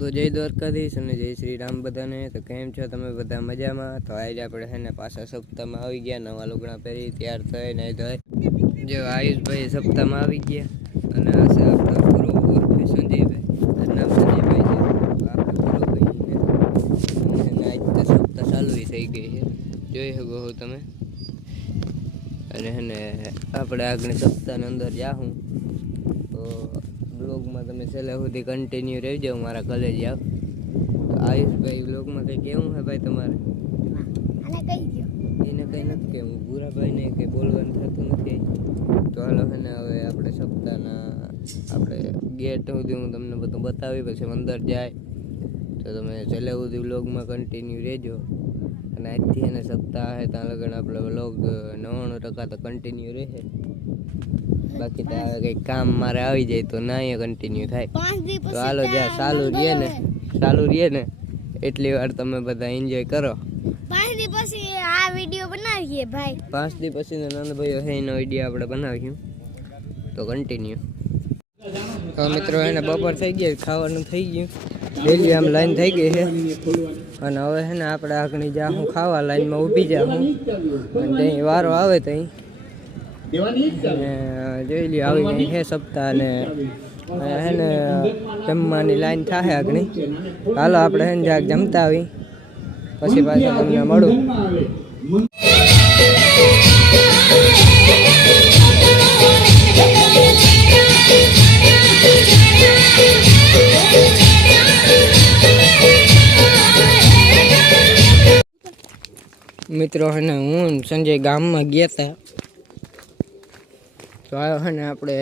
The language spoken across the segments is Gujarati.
તો જય દ્વારકાધીશ અને જય શ્રી રામ બધાને। તો કેમ છો તમે બધા મજામાં? તો આજે આપણે છે ને પાછા સપ્તાહમાં આવી ગયા, નવા લુગડા પહેરી તૈયાર થઈ નહીં ધોઈ જો આયુષભાઈ સપ્તાહમાં આવી ગયા। અને આ છે આપણો પૂરો ઉર્ફે સંજયભાઈ, નામ સંજયભાઈ છે। આપણે પૂરો કહીને અને આજ તો સપ્તાહ ચાલુ થઈ ગઈ છે, જોઈ શકો છો તમે। અને એને આપણે આગળ સપ્તાહની અંદર જાઉં તો બ્લોગમાં તમે છેલ્લે સુધી કન્ટિન્યુ રહેજો, મારા કલેજ આવ। આયુષભાઈ બ્લોગમાં કંઈ કેવું છે ભાઈ તમારે? એને કંઈ નથી કેવું, ભૂરાભાઈને કંઈ બોલવાનું થતું નથી। તો હાલો છે ને હવે આપણે સપ્તાહના આપણે ગેટ સુધી હું તમને બધું બતાવી, પછી અંદર જાય તો તમે છેલ્લે સુધી બ્લોગમાં કન્ટિન્યુ રહેજો। અને આજથી એને સપ્તાહ છે ત્યાં લગન આપણે બ્લોગ 99% તો કન્ટિન્યુ રહેશે। બાકી તો હવે કંઈક કામ મારે આવી જાય તો ના એ કન્ટિન્યુ થાય। તો હાલો જ્યાં ચાલુ રહીએ ને એટલી વાર તમે બધા એન્જોય કરો। 5 દી પછી આ વિડિયો બનાવીએ ભાઈ, 5 દી પછી નંદભાઈ હે એનો વિડીયો આપણે બનાવીશું તો કન્ટિન્યુ। તો મિત્રો એને બપોર થઈ ગયા, ખાવાનું થઈ ગયું, ડેલી આમ લાઈન થઈ ગઈ છે। અને હવે છે ને આપણે આગળ જાઉં ખાવા, લાઈનમાં ઊભી જાઉં અને ત્યાં વારો આવે ત્યાં જોઈ લ્યો આવી ગઈ છે સપ્તાહ। અને હે ને જમવાની લાઈન થાય આગળ, હાલો આપણે હે ને જાગ જમતા આવી પછી પાછા તમને મળું। મિત્રો હે ને હું સંજય ગામમાં ગયા હતા, તો આવ્યો હે ને આપણે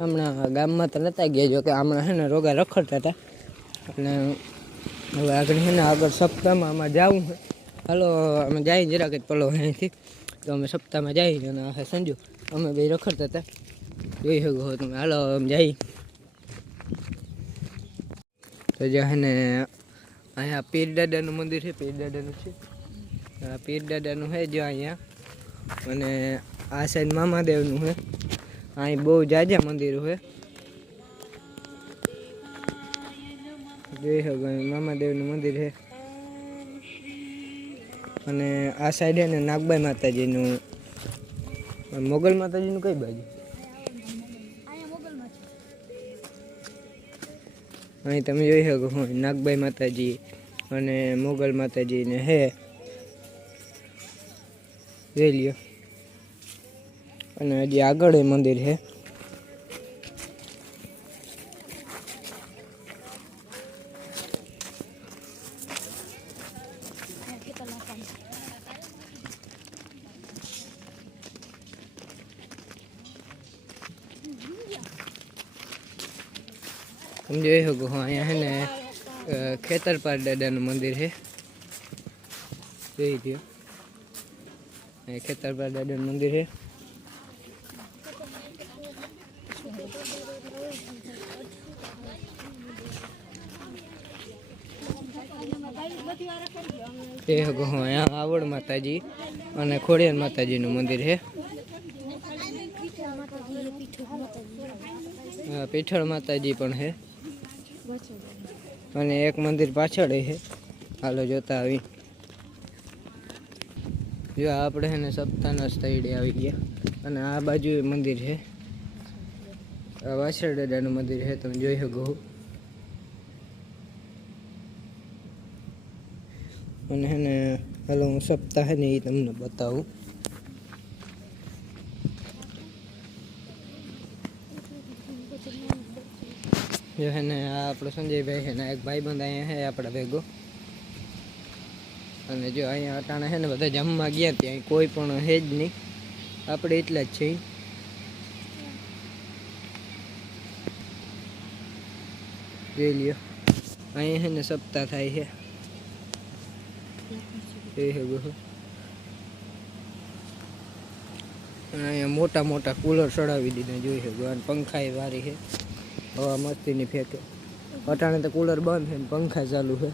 હમણાં ગામમાં તો નહોતા ગયા, જો કે હમણાં છે ને રોગા રખડતા હતા। અને હવે આગળ છે ને આગળ સપ્તાહમાં આમાં જવું છે, હાલો અમે જઈએ જરાક જ પલો અહીંથી, તો અમે સપ્તાહમાં જઈએ। અને આ સંજુ અમે બે રખડતા હતા, જોઈ શકો તમે, હાલો અમે જઈએ। તો જે છે ને અહીંયા પીર દાદાનું મંદિર છે, પીર દાદાનું છે, પીર દાદાનું છે જો અહીંયા। અને આ સાઈડ મામાદેવનું છે, અહીં બહુ જાજા મંદિરો છે, જોઈ શકો મામાદેવનું મંદિર છે। અને આ સાઈડ છે ને નાગબાઈ માતાજીનું, મોગલ માતાજીનું કઈ બાજુ? અહીં તમે જોઈ શકો નાગબાઈ માતાજી અને મોગલ માતાજીને હે, જોઈ લ્યો। અને હજી આગળ એ મંદિર છે, તમે જોઈ શકો અહીંયા છે ને ખેતરપાર દાદાનું મંદિર છે, જોઈ લ્યો ખેતરપાર દાદાનું મંદિર છે। એ હકો અહીંયા આવડ માતાજી અને ખોડિયાર માતાજીનું મંદિર છે, પીઠળ માતાજી પણ છે, અને એક મંદિર પાછળ છે, હાલો જોતા આવી। જો આપણે એને સપ્તાહના સ્થળે આવી ગયા, અને આ બાજુ મંદિર છે, વાછળ દાદાનું મંદિર છે, તમે જોઈ શકો। અને હે ને હાલો હું સપ્તાહ છે ને એ તમને બતાવું। જો હે ને આ આપણો સંજયભાઈ છે ને એક ભાઈબંધ અહીંયા છે આપણા ભેગો। અને જો અહીંયા અટાણે છે ને બધા જમવા ગયા, ત્યાં કોઈ પણ છે જ નહીં, આપણે એટલા જ છીએ। જોઈ લ્યો અહીંયા છે ને સપ્તાહ થાય છે, અને અહીંયા મોટા મોટા કુલર ચડાવી દીધા, જોઈ શકો। અને પંખા એ વારી છે, હવા મસ્તીની ફેંકે। અટાણે તો કુલર બંધ છે ને પંખા ચાલુ છે।